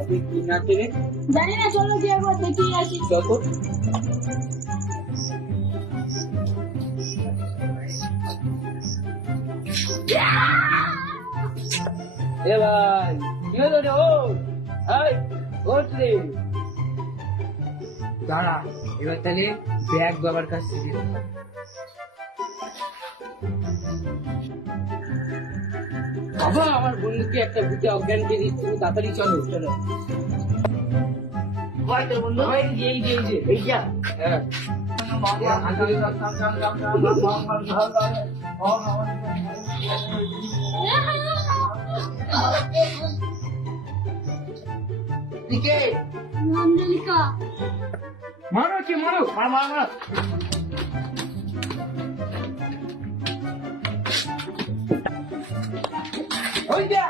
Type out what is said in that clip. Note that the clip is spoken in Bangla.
আপনি কি নাচে রে? জানি না, চলো যে একবার দেখে আসি। যত এ ভাই কি হলো রে? ও হাই ওঠ রে। দাঁড়া, এবার তাহলে ব্যাগ বাবার কাছ থেকে বাবা, আমার বন্ধুকে একটা ভূতে অজ্ঞান দিয়ে দিচ্ছে, তুমি তাড়াতাড়ি চলো চলো। ভাই তোর বন্ধু ভাই, এই যে এইটা। হ্যাঁ দিকে আঞ্জলিকা। মারো, কি মারো, মার মার মার। ওই যা